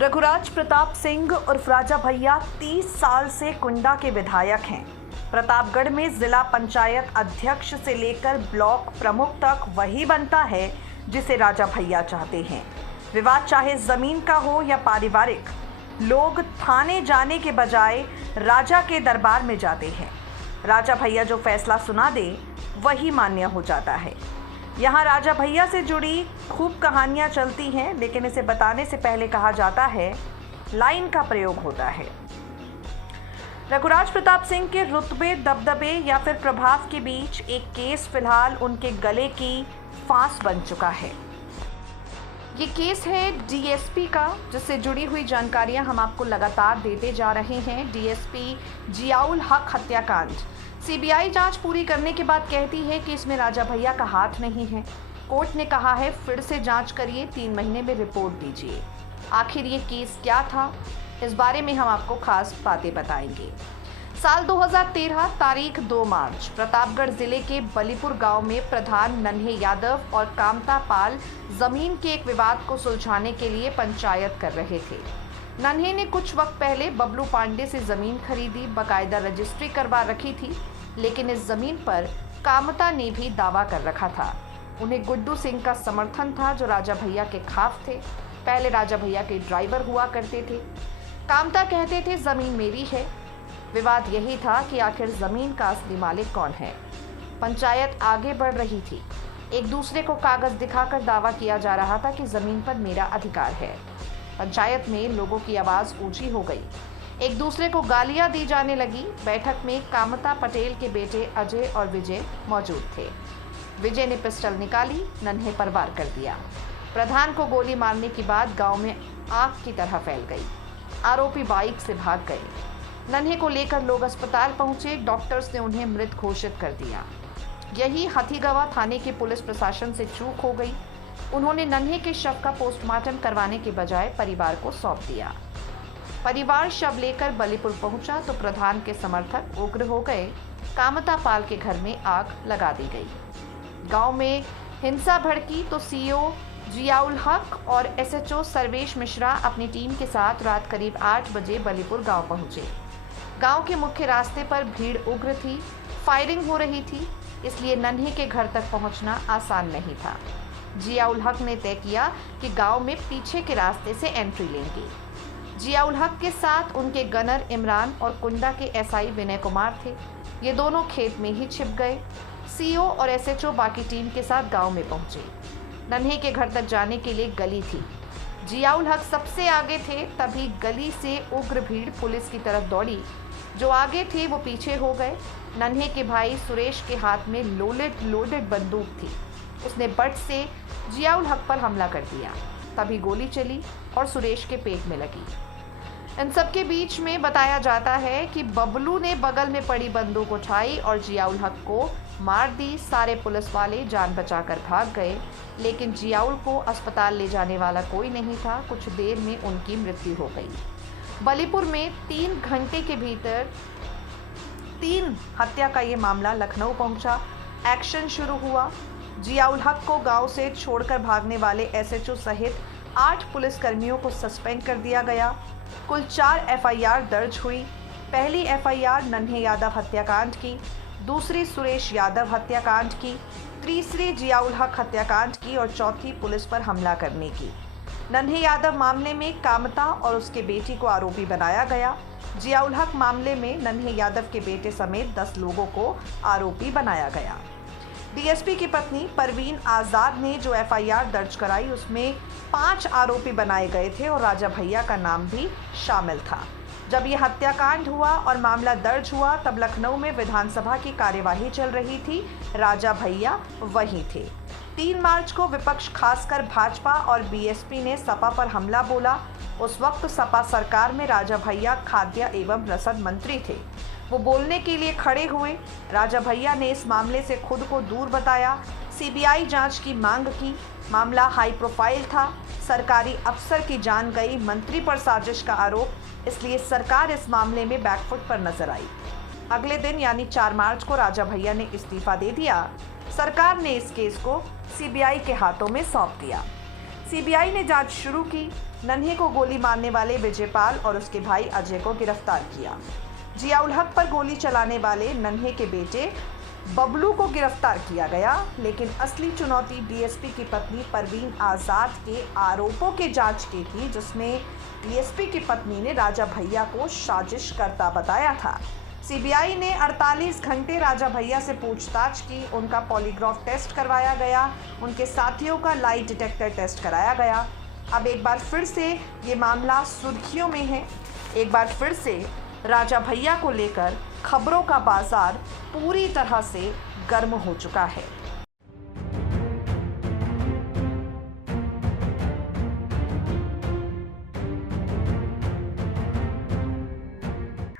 रघुराज प्रताप सिंह उर्फ राजा भैया 30 साल से कुंडा के विधायक हैं। प्रतापगढ़ में जिला पंचायत अध्यक्ष से लेकर ब्लॉक प्रमुख तक वही बनता है जिसे राजा भैया चाहते हैं। विवाद चाहे जमीन का हो या पारिवारिक, लोग थाने जाने के बजाय राजा के दरबार में जाते हैं। राजा भैया जो फैसला सुना दे वही मान्य हो जाता है। यहाँ राजा भैया से जुड़ी खूब कहानियाँ चलती हैं, लेकिन इसे बताने से पहले कहा जाता है लाइन का प्रयोग होता है। रघुराज प्रताप सिंह के रुतबे, दबदबे या फिर प्रभाव के बीच एक केस फिलहाल उनके गले की फांस बन चुका है। ये केस है डीएसपी का, जिससे जुड़ी हुई जानकारियां हम आपको लगातार देते जा रहे हैं। डीएसपी जियाउल हक हत्याकांड। सीबीआई जांच पूरी करने के बाद कहती है कि इसमें राजा भैया का हाथ नहीं है। कोर्ट ने कहा है फिर से जांच करिए, 3 महीने में रिपोर्ट दीजिए। आखिर ये केस क्या था, इस बारे में हम आपको खास बातें बताएंगे। साल 2013 तारीख 2 मार्च प्रतापगढ़ जिले के बलीपुर गांव में प्रधान नन्हे यादव और कामता पाल जमीन के एक विवाद को सुलझाने के लिए पंचायत कर रहे थे। नन्हे ने कुछ वक्त पहले बबलू पांडे से जमीन खरीदी, बाकायदा रजिस्ट्री करवा रखी थी, लेकिन इस जमीन पर कामता ने भी दावा कर रखा था। उन्हें गुड्डू सिंह का समर्थन था, जो राजा भैया के खाफ थे। पहले राजा भैया के ड्राइवर हुआ करते थे। कामता कहते थे जमीन मेरी है। विवाद यही था कि आखिर जमीन का असली मालिक कौन है। पंचायत आगे बढ़ रही थी। एक दूसरे को कागज दिखाकर दावा किया जा रहा था कि जमीन पर मेरा अधिकार है। पंचायत में लोगों की आवाज ऊंची हो गई। एक दूसरे को गालियां दी जाने लगी। बैठक में कामता पटेल के बेटे अजय और विजय मौजूद थे। विजय ने पिस्टल निकाली, नन्हे पर वार कर दिया। प्रधान को गोली मारने के बाद गांव में आग की तरह फैल गई। आरोपी बाइक से भाग गए। नन्हे को लेकर लोग अस्पताल पहुंचे। डॉक्टर्स ने उन्हें मृत घोषित कर दिया। यही हथीगवा थाने के पुलिस प्रशासन से चूक हो गई। उन्होंने नन्हे के शव का पोस्टमार्टम करवाने के बजाय परिवार को सौंप दिया। परिवार शव लेकर बलीपुर पहुंचा तो प्रधान के समर्थक उग्र हो गए। कामता पाल के घर में आग लगा दी गई। गांव में हिंसा भड़की तो सीओ जियाउल हक और एसएचओ सर्वेश मिश्रा अपनी टीम के साथ रात करीब 8 बजे बलीपुर गांव पहुंचे। गांव के मुख्य रास्ते पर भीड़ उग्र थी, फायरिंग हो रही थी, इसलिए नन्हे के घर तक पहुंचना आसान नहीं था। जियाउल हक ने तय किया कि गांव में पीछे के रास्ते से एंट्री लेंगे। जियाउल हक के साथ उनके गनर इमरान और कुंडा के एसआई विनय कुमार थे। ये दोनों खेत में ही छिप गए। सीओ और एसएचओ बाकी टीम के साथ गांव में पहुंचे। नन्हे के घर तक जाने के लिए गली थी। जियाउल हक सबसे आगे थे, तभी गली से उग्र भीड़ पुलिस की तरफ दौड़ी। जो आगे थे वो पीछे हो गए। नन्हे के भाई सुरेश के हाथ में लोडेड बंदूक थी। उसने बट से जियाउल हक पर हमला कर दिया। तभी गोली चली और सुरेश के पेट में लगी। इन सबके बीच में बताया जाता है कि बबलू ने बगल में पड़ी बंदूक उठाई और जियाउल हक को मार दी। सारे पुलिस वाले जान बचाकर भाग गए, लेकिन जियाउल को अस्पताल ले जाने वाला कोई नहीं था। कुछ देर में उनकी मृत्यु हो गई। बलीपुर में 3 घंटे के भीतर 3 हत्या का ये मामला लखनऊ पहुंचा। एक्शन शुरू हुआ। जियाउल हक को गांव से छोड़कर भागने वाले एसएचओ सहित 8 पुलिसकर्मियों को सस्पेंड कर दिया गया। कुल 4 एफआईआर दर्ज हुई। पहली एफआईआर नन्हे यादव हत्याकांड की, दूसरी सुरेश यादव हत्याकांड की, तीसरी जियाउल हक हत्याकांड की और चौथी पुलिस पर हमला करने की। नन्हे यादव मामले में कामता और उसके बेटी को आरोपी बनाया गया। जियाउल हक मामले में नन्हे यादव के बेटे समेत 10 लोगों को आरोपी बनाया गया। डीएसपी की पत्नी परवीन आजाद ने जो एफआईआर दर्ज कराई उसमें 5 आरोपी बनाए गए थे और राजा भैया का नाम भी शामिल था। जब यह हत्याकांड हुआ और मामला दर्ज हुआ तब लखनऊ में विधानसभा की कार्यवाही चल रही थी। राजा भैया वहीं थे। 3 मार्च को विपक्ष खासकर भाजपा और बीएसपी ने सपा पर हमला बोला। उस वक्त सपा सरकार में राजा भैया खाद्य एवं रसद मंत्री थे। वो बोलने के लिए खड़े हुए। राजा भैया ने इस मामले से खुद को दूर बताया। सीबीआई जांच की मांग की। मामला हाई प्रोफाइल था। सरकारी अफसर की जान गई, मंत्री पर साजिश का आरोप, इसलिए सरकार इस मामले में बैकफुट पर नजर आई। अगले दिन यानी 4 मार्च को राजा भैया ने इस्तीफा दे दिया। सरकार ने इस केस को सीबीआई के हाथों में सौंप दिया। सीबीआई ने जांच शुरू की। नन्हे को गोली मारने वाले विजयपाल और उसके भाई अजय को गिरफ्तार किया। जियाउल हक पर गोली चलाने वाले नन्हे के बेटे बबलू को गिरफ्तार किया गया, लेकिन असली चुनौती डीएसपी की पत्नी परवीन आजाद के आरोपों के जांच की थी, जिसमें डीएसपी की पत्नी ने राजा भैया को साजिश करता बताया था। सीबीआई ने 48 घंटे राजा भैया से पूछताछ की। उनका पॉलीग्राफ टेस्ट करवाया गया, उनके साथियों का लाई डिटेक्टर टेस्ट कराया गया। अब एक बार फिर से ये मामला सुर्खियों में है। एक बार फिर से राजा भैया को लेकर खबरों का बाजार पूरी तरह से गर्म हो चुका है।